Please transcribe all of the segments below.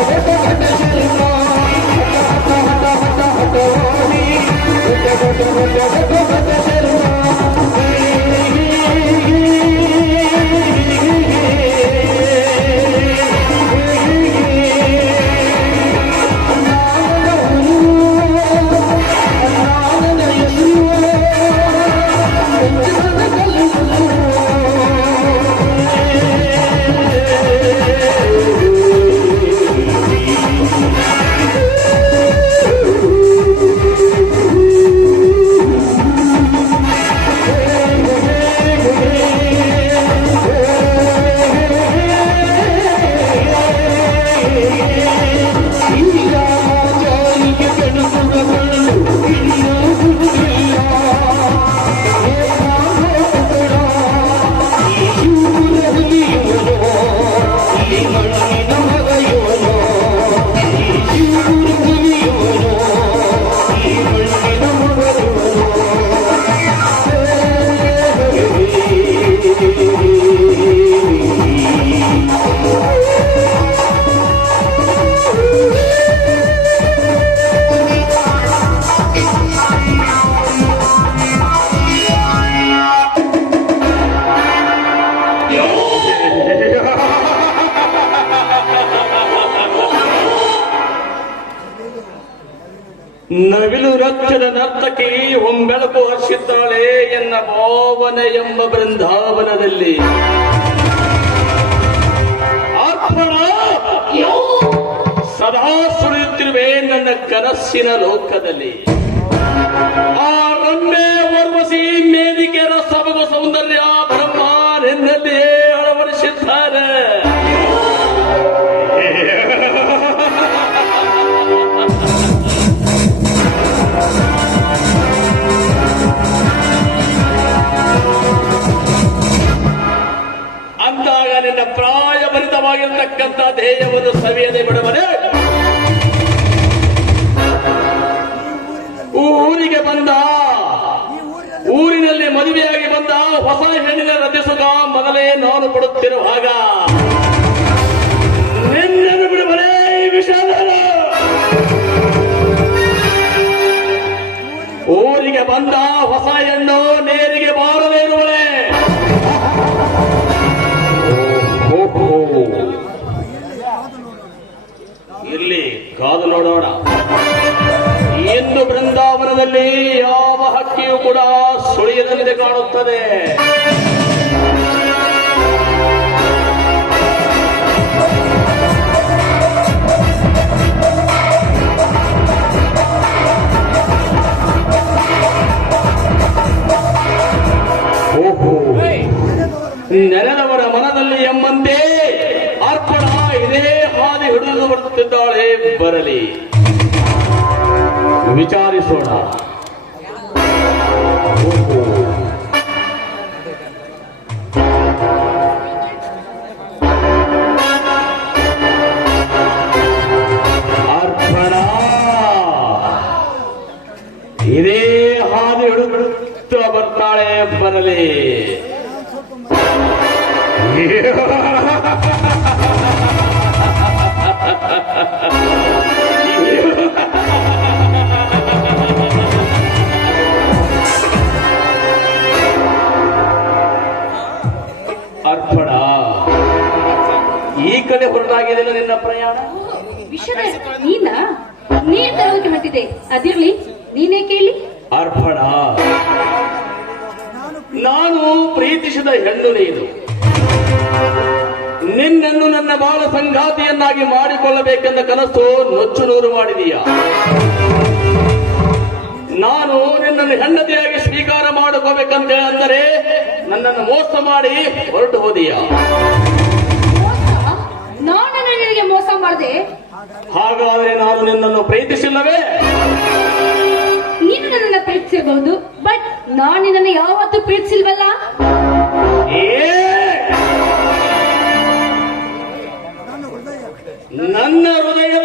Thank you. ನವಿಲು ರಕ್ತದ ನರ್ತಕಿ ಹೊಂಬೆಳಕು ಹರಿಸಿದ್ದಾಳೆ ಎನ್ನ ಭಾವನೆ ಎಂಬ ಬೃಂದಾವನದಲ್ಲಿ. ಸದಾ ಸುಳಿಯುತ್ತಿರುವೆ ನನ್ನ ಕನಸಿನ ಲೋಕದಲ್ಲಿ. ಆ ರಮ್ಯ ವರ್ಮಸಿ ಮೇದಿಕೆರ ಸಬಗ ಸೌಂದರ್ಯ ಪ್ರಾಯಭರಿತವಾಗಿರ್ತಕ್ಕಂಥ ಧ್ಯೇಯವನ್ನು ಸವಿಯದೆ ಬಿಡುವರೆ ಊರಿಗೆ ಬಂದ. ಊರಿನಲ್ಲಿ ಮದುವೆಯಾಗಿ ಬಂದ ಹೊಸ ಹೆಣ್ಣಿನ ರಚಿಸುಗ ಮೊದಲೇ ನಾನು ಕೊಡುತ್ತಿರುವಾಗ ನಿನ್ನನ್ನು ಬಿಡುವರೆ ವಿಷಾದನ ಊರಿಗೆ ಬಂದ ಹೊಸ ಹೆಣ್ಣು ಬೃಂದಾವನದಲ್ಲಿ ಯಾವ ಹಕ್ಕಿಯೂ ಕೂಡ ಸುಳಿಯದಂತೆ ಕಾಣುತ್ತದೆ. ಓಹೋ ಮನದಲ್ಲಿ ಎಂಬಂತೆ ಅರ್ಪಣ ಇದೇ ಹಾದಿ ಹಿಡಿದು ಬರುತ್ತಿದ್ದಾಳೆ ಬರಲಿ. ವಿಚಾರಿಸೋಣ. ಅರ್ಪಣಾ. ಇದೇ ಹಾದಿ ಹಿಡಿದು ಬರ್ತಾಳೆ ಬರಲಿ ಅರ್ಪಣ ಈ ಕಡೆ ಹೊರಟಾಗಿದೆ ನಿನ್ನ ಪ್ರಯಾಣ? ವಿಷಯ ನೀನಾ? ನೀನ್ ತರೋದಕ್ಕೆ ಹೊಂಟಿದೆ ಅದಿರ್ಲಿ ನೀನೇ ಕೇಳಿ. ಅರ್ಪಣ. ನಾನು ಪ್ರೀತಿಸಿದ ಹೆಣ್ಣು ನೀನು. ನಿನ್ನನ್ನು ನನ್ನ ಬಾಳ ಸಂಗಾತಿಯನ್ನಾಗಿ ಮಾಡಿಕೊಳ್ಳಬೇಕೆಂದ ಕನಸು ನೊಚ್ಚು ನೂರು ಮಾಡಿದೀಯ. ನಾನು ನಿನ್ನನ್ನು ಹೆಂಡತಿಯಾಗಿ ಸ್ವೀಕಾರ ಮಾಡಿಕೋಬೇಕಂತ ಅಂದರೆ ನನ್ನನ್ನು ಮೋಸ ಮಾಡಿ ಹೊರಟು ಹೋದೀಯ? ನಾನು ನಿನಗೆ ಮೋಸ ಮಾಡಿದೆ. ಹಾಗಾದ್ರೆ ನಾನು ನಿನ್ನನ್ನು ಪ್ರೀತಿಸಿಲ್ಲವೇ? ನೀನು ನನ್ನನ್ನು ಪ್ರೀತಿಸಬಹುದು ಬಟ್ ನಾನು ನಿನ್ನನ್ನು ಯಾವತ್ತೂ ಪ್ರೀತಿಸಿಲ್ವಲ್ಲ? ನನ್ನ ಹೃದಯದ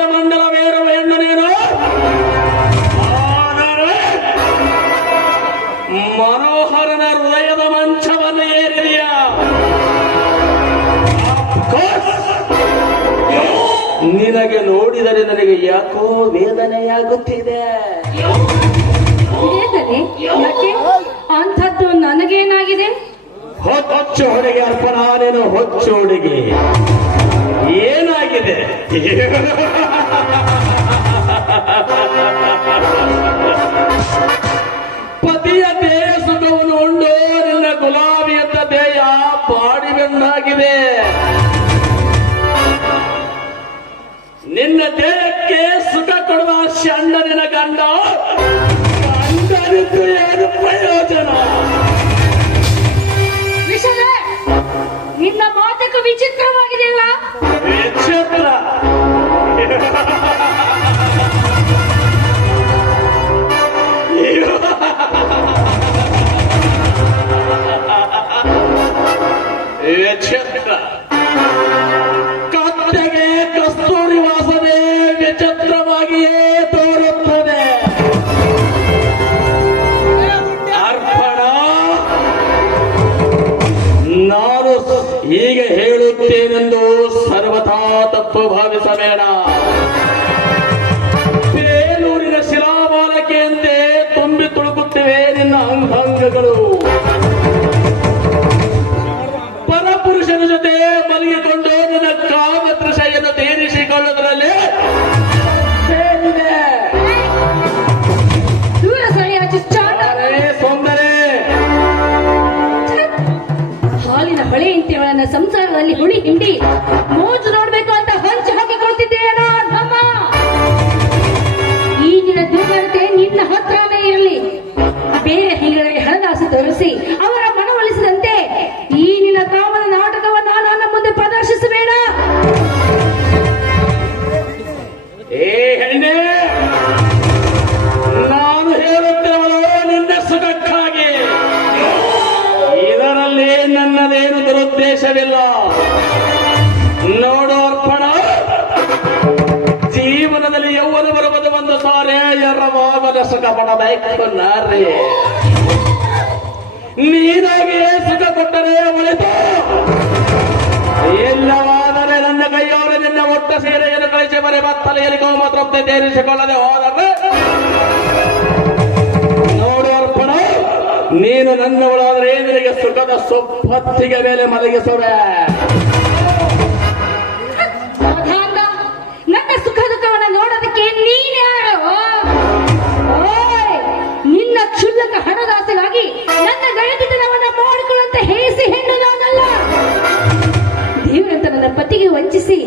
ನಿನಗೆ ನೋಡಿದರೆ ನನಗೆ ಯಾಕೋ ವೇದನೆಯಾಗುತ್ತಿದೆ. ವೇದನೆ ಯಾಕೆ? ಅಂಥದ್ದು ನನಗೇನಾಗಿದೆ? ಹೊಚ್ಚು ಹೊಡೆಗೆ ಅರ್ಪಣಾನೇನು ನೀನು ಹೊಚ್ಚು ಹುಡುಗಿ. ಏನಾಗಿದೆ? ನಿನ್ನ ಗಂಡ. ಗಂಡನಿದ್ದು ಏನು ಪ್ರಯೋಜನ? ವಿಷಯ ನಿನ್ನ ಮಾತಕ್ಕೆ ವಿಚಿತ್ರವಾಗಿದೆಯಲ್ಲ? ವಿಚಿತ್ರ. ವಿಚಿತ್ರ. स्वभाव समेणा ಜೀವನದಲ್ಲಿ ಯೌವನ ಬರುವುದು ಒಂದು ಸಾರೆ ಎರವಾಗದ ಸುಖ ಪಡಬೇಕು ನಾರಿ ನೀನಾಗಿಯೇ ಸುಖ ಕೊಟ್ಟರೆ ಒಳಿತು. ಇಲ್ಲವಾದರೆ ನನ್ನ ಕೈಯವರು ನಿನ್ನ ಒಟ್ಟ ಸೇರೆಯನ್ನು ಕಳಿಸಿ ಬರೆ ಬತ್ತಲೆಯಲ್ಲಿ ಗೋಮೂತ್ರಕ್ಕೆ ತೇರಿಸಿಕೊಳ್ಳದೆ ಹೋದರೆ. ನೋಡು ನೀನು ನನ್ನವಳಾದ್ರೆ ಏನಿಗೆ ಸುಖದ ಸೊಪ್ಪತ್ತಿಗೆ ಮೇಲೆ ಮಲಗಿಸುವೆ ಪತಿಗೆ ವಂಚಿಸಿ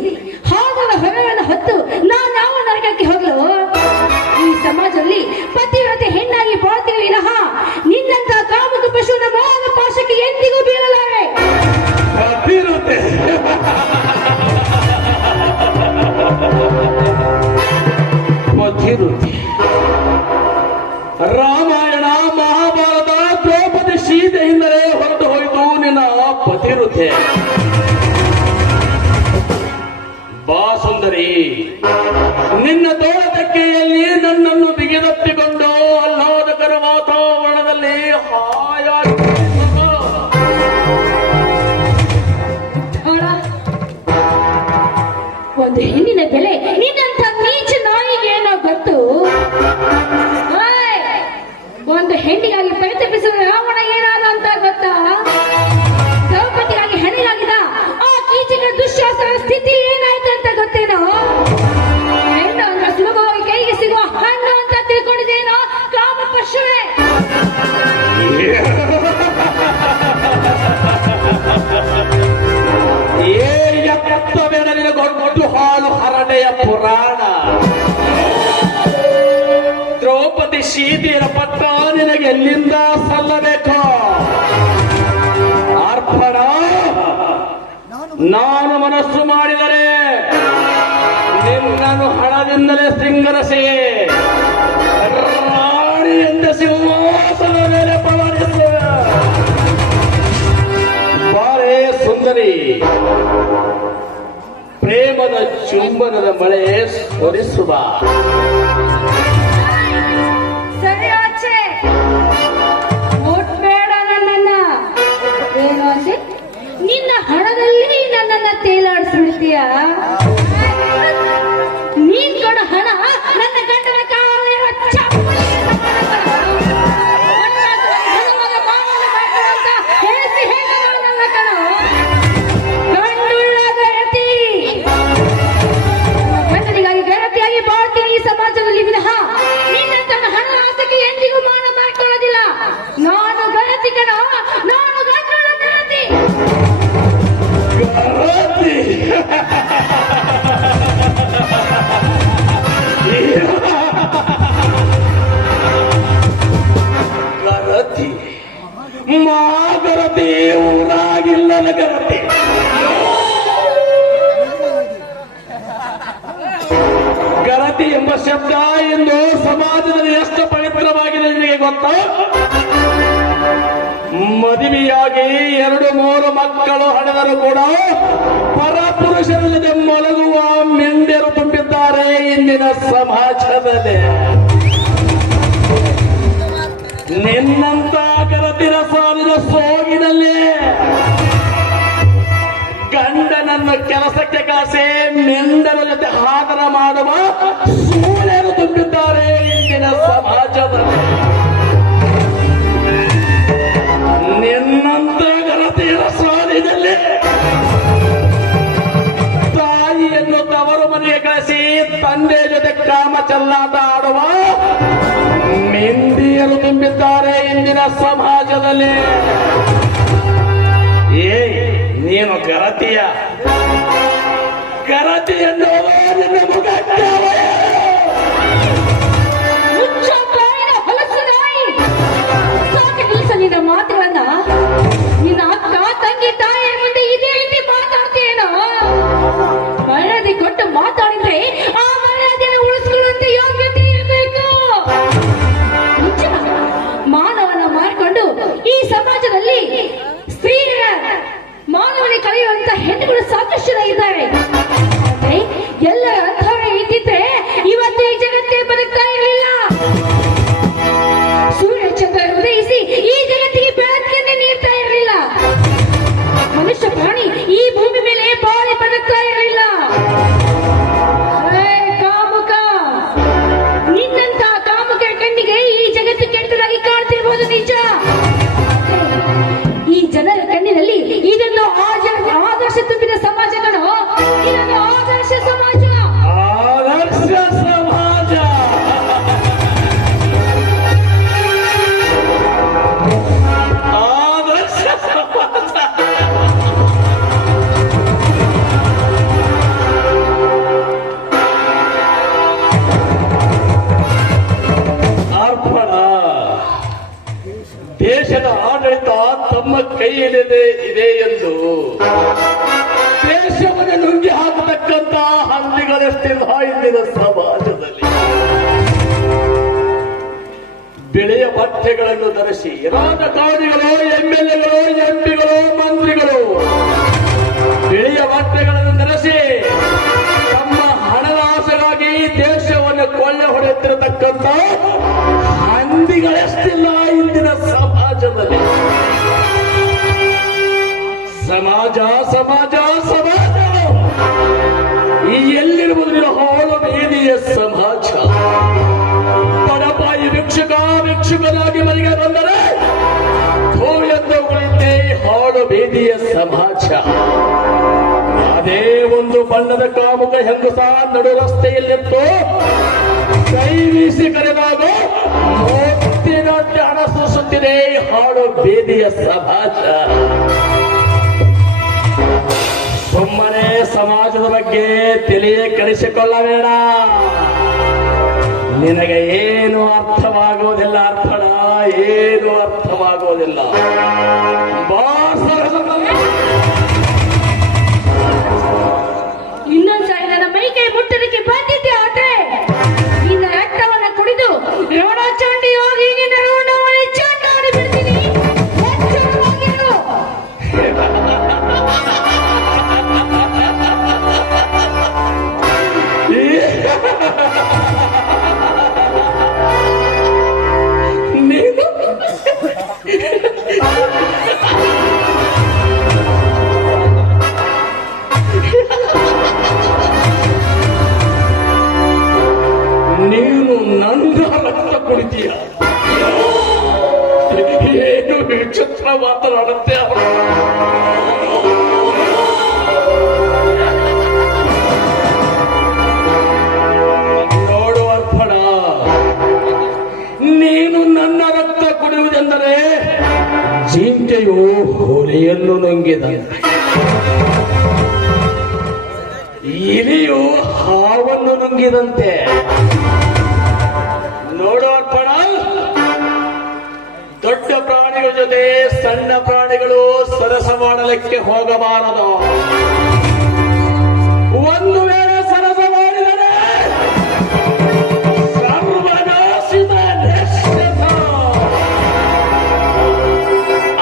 ಹಾಗಲ ಹೊರವನ್ನು ಹೊತ್ತು ನಾನು ಯಾವ ನರಕಕ್ಕೆ ಹೋಗಲು? ಈ ಸಮಾಜದಲ್ಲಿ ಪತಿವ್ರತೆ ಹೆಣ್ಣಾಗಿ ಬಾಳ್ತೀವಿ ವಿನಃ ನಿನ್ನಂತ ಕಾಮಕ ಪಶುವಿನ ನಮ್ಮ ಪಾಶಕ್ಕೆ ಎಂದಿಗೂ ಬೀಳಲಾರೆ. ರಾಮಾಯಣ, ಮಹಾಭಾರತ, ದ್ರೌಪದಿ ಸೀತೆಯಿಂದಲೇ ಹೊರಟು ಹೋಯಿತು ನಿನ್ನ ಪತಿರುತ್ತೆ ಬಾ ಸುಂದರಿ ನಿನ್ನ ತೋಳದಕ್ಕೆಯಲ್ಲಿ ನನ್ನನ್ನು ಬಿಗಿದಪ್ಪಿಕೊಂಡು ಮನಸ್ಸು ಮಾಡಿದರೆ ನಿನ್ನನ್ನು ಹಣದಿಂದಲೇ ಸಿಂಗರಿಸಿ ರಾಣಿಯಿಂದ ಸಿಂಹಾಸನ ಮೇಲೆ ಬಾರೇ ಸುಂದರಿ ಪ್ರೇಮದ ಚುಂಬನದ ಮಳೆ ಸುರಿಸುವ. ನಿನ್ನ ಹಣದಲ್ಲಿ ನನ್ನನ್ನ ತೇಲಾಡ್ಸ್ಬಿಡ್ತೀಯ? ನೀನ್ ಕೊಡೋ ಹಣ ಊರಾಗಿಲ್ಲದ ಗರತಿ ಎಂಬ ಶಬ್ದ ಎಂದು ಸಮಾಜದಲ್ಲಿ ಎಷ್ಟು ಪವಿತ್ರವಾಗಿದೆ ನಿಮಗೆ ಗೊತ್ತಾ? ಮದುವೆಯಾಗಿ ಎರಡು ಮೂರು ಮಕ್ಕಳು ಹಣವರು ಕೂಡ ಪರಪುರುಷರಿಲ್ಲದೆ ಮಲಗುವ ಮೆಂಡೆರು ತುಂಬಿದ್ದಾರೆ ಇಂದಿನ ಸಮಾಜದಲ್ಲಿ. ನಿನ್ನಂತ ಕರತಿರ ಸಾಲಿನ ಸೋಗಿನಲ್ಲಿ ಗಂಡನನ್ನು ಕೆಲಸಕ್ಕೆ ಕಾಸೆ ಮೆಂದರ ಜೊತೆ ಹಾದರ ಮಾಡುವ ಸೂರ್ಯರು ತುಂಬಿದ್ದಾರೆ ಇಂದಿನ ಸಮಾಜದಲ್ಲಿ. ನಿನ್ನಂತ ಘನತೆಯ ಸ್ವಾದಿನಲ್ಲಿ ತಾಯಿಯನ್ನು ತವರು ಮನೆಗೆ ಕಳಿಸಿ, ತಂದೆ ಜೊತೆ ಕಾಮ ಚಲ್ಲಾಟ ಆಡುವ ಮೆಂದಿಯರು ತುಂಬಿದ್ದಾರೆ ಇಂದಿನ ಸಮಾಜದಲ್ಲಿ. ಏ ನೀನು ಗರತಿಯ ಕೈಯಲ್ಲಿದೆ ಇದೆ ಎಂದು ದೇಶವನ್ನು ನುಂಗಿ ಹಾಕತಕ್ಕಂತ ಹಂದಿಗಳಷ್ಟಿಲ್ಲ ಇಂದಿನ ಸಮಾಜದಲ್ಲಿ. ಬೆಳೆಯ ಬಟ್ಟೆಗಳನ್ನು ಧರಿಸಿ ರಾಜಕಾರಣಿಗಳು, ಎಂಎಲ್ಎಗಳು, ಎಂಪಿಗಳು, ಮಂತ್ರಿಗಳು, ಬೆಳೆಯ ಬಟ್ಟೆಗಳನ್ನು ಧರಿಸಿ ತಮ್ಮ ಹಣದ ಆಸೆಗಾಗಿ ದೇಶವನ್ನು ಕೊಳ್ಳೆ ಹೊಡೆಯುತ್ತಿರತಕ್ಕಂತ ಹಂದಿಗಳಷ್ಟಿಲ್ಲ ಇಂದಿನ ಸಮಾಜದಲ್ಲಿ. ಸಮಾಜ ಸಮಾಜ ಸಮಾಜ ಈ ಎಲ್ಲಿರುವುದು ನಿನ್ನ ಹಾಳು ಬೀದಿಯ ಸಮಾಜ? ಬಡಪಾಯಿ ವೀಕ್ಷಕ ಭಿಕ್ಷುಕನಾಗಿ ಮನೆಗೆ ಬಂದರೆ ಈ ಹಾಳು ಸಮಾಜ. ಅದೇ ಒಂದು ಬಣ್ಣದ ಕಾಮುಕ ಹೆಂಗಸ ನಡು ರಸ್ತೆಯಲ್ಲಿತ್ತು ಕೈ ಬೀಸಿ ಕರೆದಾಗ ಹಣ ಸೂಸುತ್ತಿದೆ, ಹಾಳು ಬೀದಿಯ ಸಮಾಜ. ಸುಮ್ಮನೆ ಸಮಾಜದ ಬಗ್ಗೆ ತಿಳಿಯೇ ಕಳಿಸಿಕೊಳ್ಳಬೇಡ ನಿನಗೆ ಏನು ಅರ್ಥವಾಗುವುದಿಲ್ಲ ಅರ್ಥಣ ಏನು ಅರ್ಥವಾಗುವುದಿಲ್ಲ ಮೈ ಇನ್ನೊಂದ್ಸಾರಿ ನನ್ನ ಮೈಕೈ ಮುಟ್ಟಲಿಕ್ಕೆ ಬಂದಿದ್ದೆ ಆದ್ರೆ, ನಿನ್ನ ರಕ್ತವನ್ನ ಕುಡಿದು ರೋಡಾಚಂಡಿ ಹೋಗಿ ನಿನ್ನ ರೋಣವಳಿ ಕುಡಿತೀಯ ಏನು ವಿಚಿತ್ರ ಮಾತನಾಡುತ್ತೆ ಅವರು ನೋಡು ಅರ್ಪಣ. ನೀನು ನನ್ನ ರಕ್ತ ಕುಡಿಯುವುದೆಂದರೆ ಜಿಂಕೆಯು ಹೊರೆಯನ್ನು ನುಂಗಿದ. ಇಲಿಯು ಹಾವನ್ನು ನುಂಗಿದಂತೆ. ದೊಡ್ಡ ಪ್ರಾಣಿಗಳ ಜೊತೆ ಸಣ್ಣ ಪ್ರಾಣಿಗಳು ಸರಸ ಮಾಡಲಿಕ್ಕೆ ಹೋಗಬಾರದು. ಒಂದು ವೇಳೆ ಸರಸ ಮಾಡಿದರೆ ಸರ್ವನಾಶಿತ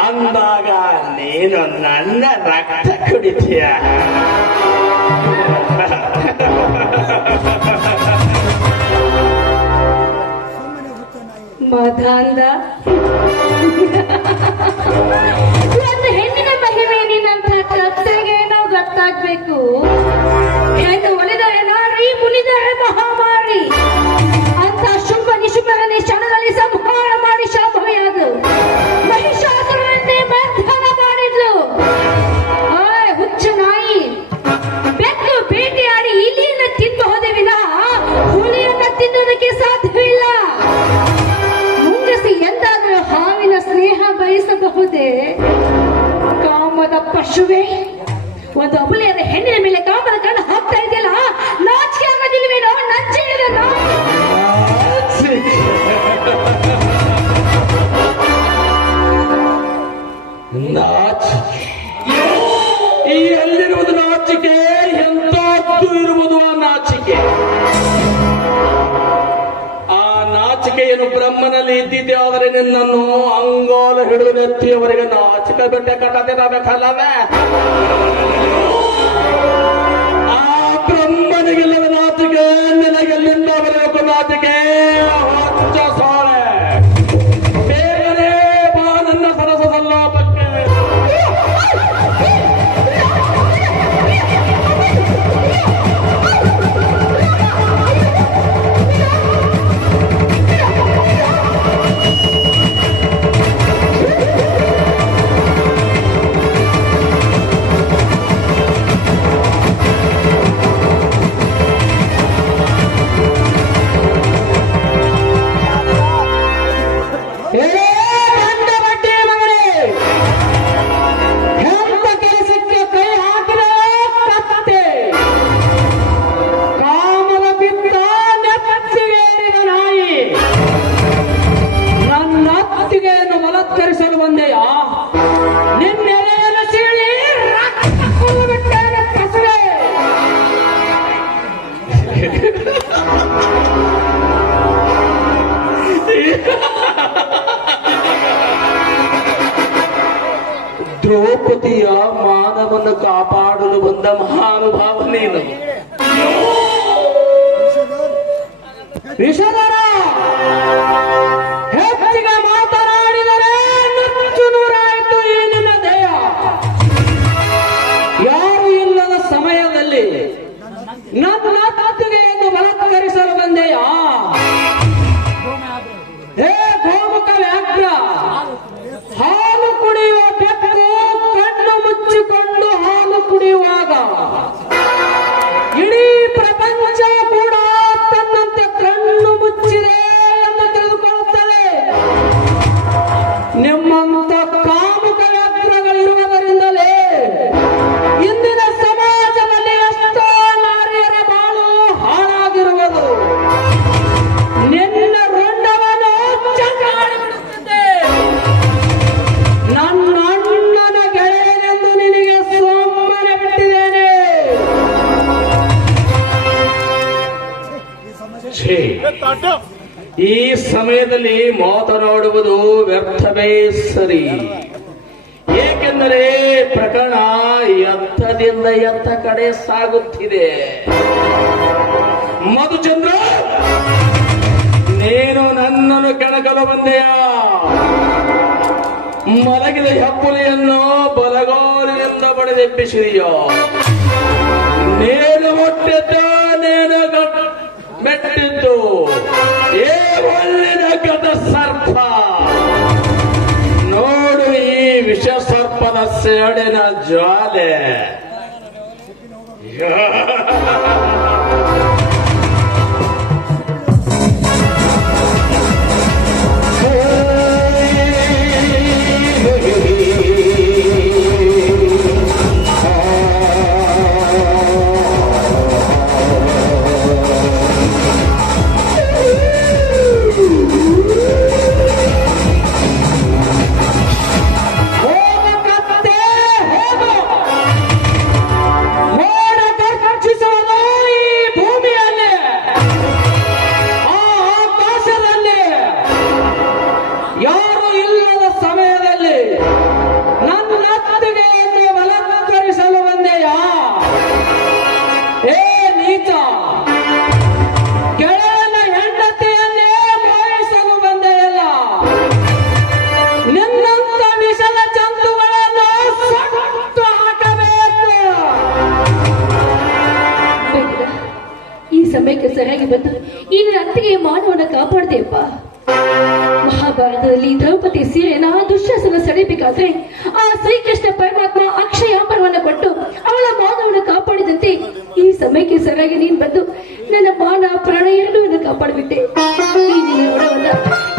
ಅಂದಾಗ ನೀನು ನನ್ನ ರಕ್ತ ಕುಡಿತೀಯ. ಮದಾಂಧ ಒಂದು ಹೆಣ್ಣಿನ ಮಹಿಮೆ ನಿನ್ನಂತ ಕತ್ತೆಗೆ ನಾವು ಗೊತ್ತಾಗ್ಬೇಕು. ಹೆಣ್ಣು ಒಲಿದರೆ ನಾರಿ ಮುನಿದರೆ ಮಹಾಮಾರಿ. ಅಂಗೋಲ ಹಿಡಿದು ನೆತ್ತಿಯವರಿಗೆ ನಾಚಿಕ ಬಿಟ್ಟೆ ಕಟ್ಟದಿರಬೇಕಲ್ಲವೇ ಆ ಬ್ರಹ್ಮನಿಗಿಲ್ಲದ ನಾಚಿಕೆ ನಿನಗೆಲ್ಲಿಂದ ಬರಬೇಕು ನಾಚಿಕೆ. ಮಾತನಾಡುವುದು ವ್ಯರ್ಥವೇ ಸರಿ. ಏಕೆಂದರೆ ಪ್ರಕರಣ ಎತ್ತದಿಂದ ಎತ್ತ ಕಡೆ ಸಾಗುತ್ತಿದೆ? ಮಧುಚಂದ್ರ, ನೀನು ನನ್ನನ್ನು ಕೆಣಕಲು ಬಂದೆಯ? ಮಲಗಿದ ಹೆಪ್ಪುಲಿಯನ್ನು ಬಲಗೋಲಿನಿಂದ ಬಡಿದೆಬ್ಬಿಸಿದೆಯೋ? ನೇನು ಮುಟ್ಟಿದ್ದ ನೇನು ಮೆಟ್ಟಿದ್ದು. ಏ ಒಳ್ಳೆ ಸರ್ಪ ನೋಡು ಈ ವಿಷ ಸರ್ಪದ ಸೇಡಿನ ಜ್ವಾಲೆ. ಸಮಯಕ್ಕೆ ಸರಿಯಾಗಿ ಬಂದು ಈ ಅತ್ತಿಗೆ ಮಾನವನ ಕಾಪಾಡ್ದೆಯಪ್ಪ ಮಹಾಭಾರತದಲ್ಲಿ ದ್ರೌಪದಿ ಸೀರೆನ ದುಶ್ಯಾಸನ ಸರಿಬೇಕಾದರೆ ಆ ಶ್ರೀಕೃಷ್ಣ ಪರಮಾತ್ಮ ಅಕ್ಷಯಾಂಬರವನ್ನು ಕೊಟ್ಟು ಅವಳ ಮಾನವನ ಕಾಪಾಡಿದಂತೆ ಈ ಸಮಯಕ್ಕೆ ಸರಿಯಾಗಿ ನೀನ್ ಬಂದು ನನ್ನ ಮಾನ ಪ್ರಾಣ ಎರಡೂ ಕಾಪಾಡಿಬಿಟ್ಟೆ.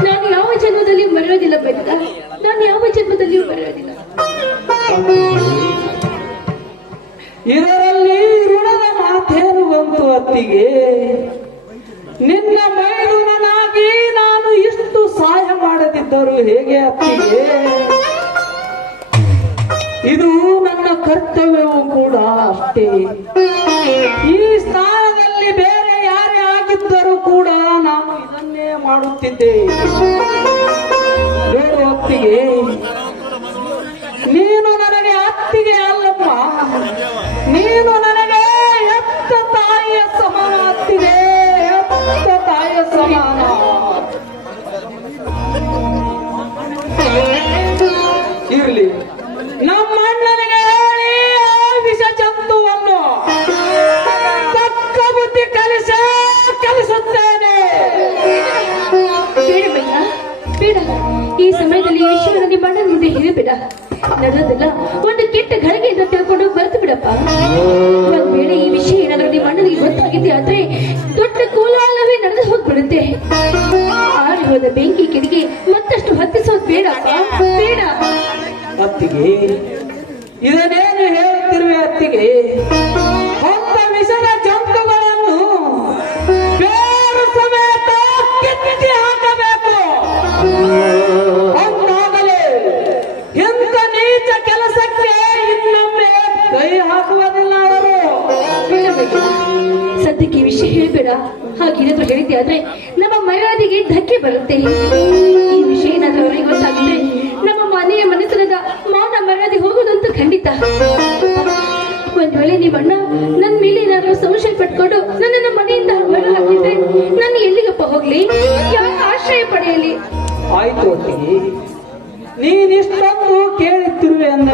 ನಾನು ಯಾವ ಜನ್ಮದಲ್ಲಿ ಮರೆಯೋದಿಲ್ಲ ಬೆಟ್ಟ ನಾನು ಯಾವ ಜನ್ಮದಲ್ಲಿಯೂ ಮರೆಯೋದಿಲ್ಲ. ಇದರಲ್ಲಿ ಋಣದ ಮಾತೇನು ಬಂತು ಅತ್ತಿಗೆ? ನಿನ್ನ ಮೈದುನನಾಗಿ ನಾನು ಇಷ್ಟು ಸಹಾಯ ಮಾಡದಿದ್ದರು ಹೇಗೆ ಅತ್ತಿಗೆ? ಇದು ನನ್ನ ಕರ್ತವ್ಯವೂ ಕೂಡ ಅಷ್ಟೇ. ಈ ಸ್ಥಾನದಲ್ಲಿ ಬೇರೆ ಯಾರೇ ಆಗಿದ್ದರೂ ಕೂಡ ನಾನು ಇದನ್ನೇ ಮಾಡುತ್ತಿದ್ದೆ. ನೋಡು ಅತ್ತಿಗೆ, ನೀನು ನನಗೆ ನಡೆಯೋದಿಲ್ಲ ಒಂದು ಕೆಟ್ಟ ಗಳಿಗೆ ಅಂತ ತಿಳ್ಕೊಂಡು ಬರ್ತು ಬಿಡಪ್ಪ. ಒಂದ್ ವೇಳೆ ಈ ವಿಷಯ ಏನಾದ್ರೂ ನಿಮ್ಮ ಅಣ್ಣನಿಗೆ ಗೊತ್ತಾಗಿದೆ ಆದ್ರೆ ದೊಡ್ಡ ಕೋಲಾಹಲವೇ ನಡೆದು ಹೋಗ್ಬಿಡುತ್ತೆ. ಆರಿ ಹೋದ ಬೆಂಕಿ ಕಿಡಿಗೆ ಮತ್ತಷ್ಟು ಹತ್ತಿಸೋದು ಬೇಡಪ್ಪ ಬೇಡ. ಅತ್ತಿಗೆ, ಇದನ್ನೇನು ಹೇಳ್ತಿರುವೆ ಅತ್ತಿಗೆ? ಹೊತ್ತ ವಿಷದ ಸದ್ಯಕ್ಕೆ ವಿಷಯ ಹೇಳ್ಬೇಡ. ಹಾಗೇನಾದ್ರೂ ಹೇಳಿದ್ದೆ ಆದ್ರೆ ನಮ್ಮ ಮರ್ಯಾದೆಗೆ ಧಕ್ಕೆ ಬರುತ್ತೆ. ಈ ವಿಷಯ ಏನಾದ್ರೂ ಅವರಿಗೆ ಗೊತ್ತಾಗಿದ್ರೆ ನಮ್ಮ ಮನೆಯ ಮನಸ್ಸಿನದ ಮಾನ ಮರ್ಯಾದೆ ಹೋಗೋದಂತೂ ಖಂಡಿತ. ಒಂದ್ ವೇಳೆ ನೀವಣ್ಣ ನನ್ ಮೇಲೆ ಸಂಶಯ ಪಟ್ಕೊಂಡು ನನ್ನನ್ನ ಮನೆಯಿಂದ ಹೊರ ಹಾಕಿದ್ರೆ ನಾನು ಎಲ್ಲಿಗಪ್ಪ ಹೋಗ್ಲಿ? ಯಾವ ಆಶ್ರಯ ಪಡೆಯಲಿ? ಆಯ್ತು ನೀನಿಷ್ಟು ಕೇಳುತ್ತಿರುವೆ ಅಂದ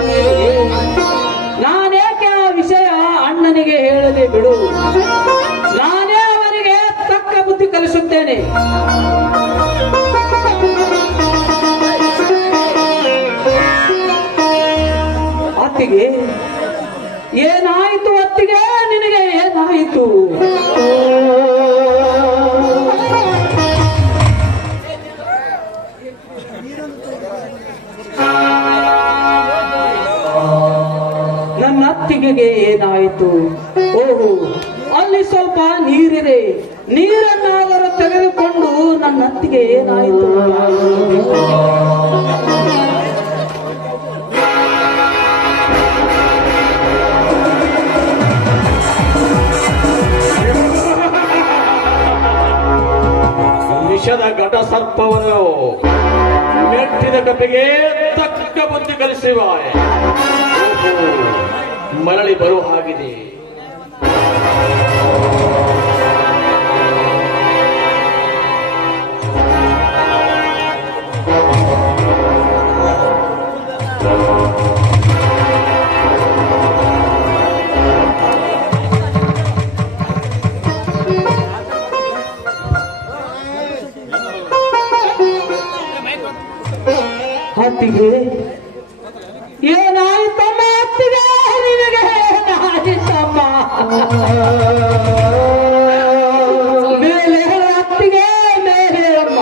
ವಿಷದ ಘಟ ಸರ್ಪವನ್ನು ಮೆಟ್ಟಿದ ಕಪಿಗೆ ತಕ್ಕ ಬುದ್ಧಿ ಕಲಿಸಿವ ಮರಳಿ ಬರುವ ಹಾಗಿದೆ ಅತ್ತಿಗೆ ಏನಾಯ್ತಮ್ಮ ಅತ್ತಿಗೆ? ನಿನಗೆ ಏನಾಯ್ತಮ್ಮ ಮೇಲೆ ಅತ್ತಿಗೆ ಮೇಲೆ ಹೇಳಮ್ಮ